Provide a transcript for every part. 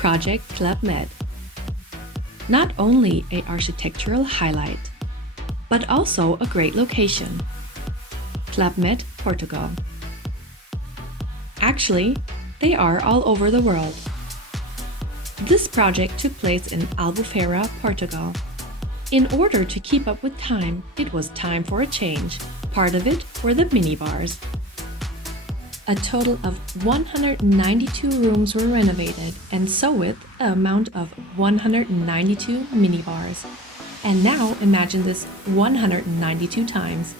Project Club Med. Not only an architectural highlight, but also a great location. Club Med, Portugal. Actually, they are all over the world. This project took place in Albufeira, Portugal. In order to keep up with time, it was time for a change. Part of it were the minibars. A total of 192 rooms were renovated, and so with an amount of 192 minibars. And now imagine this 192 times.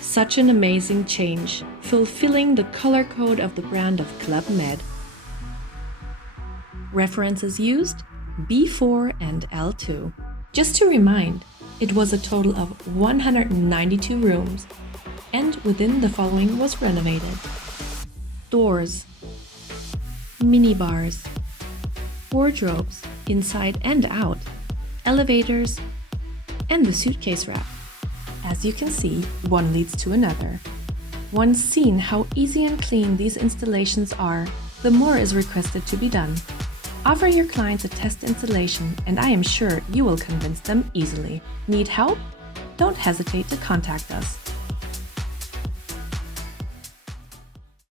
Such an amazing change, fulfilling the color code of the brand of Club Med. References used: B4 and L2. Just to remind, it was a total of 192 rooms, and within the following was renovated: doors, minibars, wardrobes inside and out, elevators, and the suitcase rack. As you can see, one leads to another. Once seen how easy and clean these installations are, the more is requested to be done. Offer your clients a test installation, and I am sure you will convince them easily. Need help? Don't hesitate to contact us.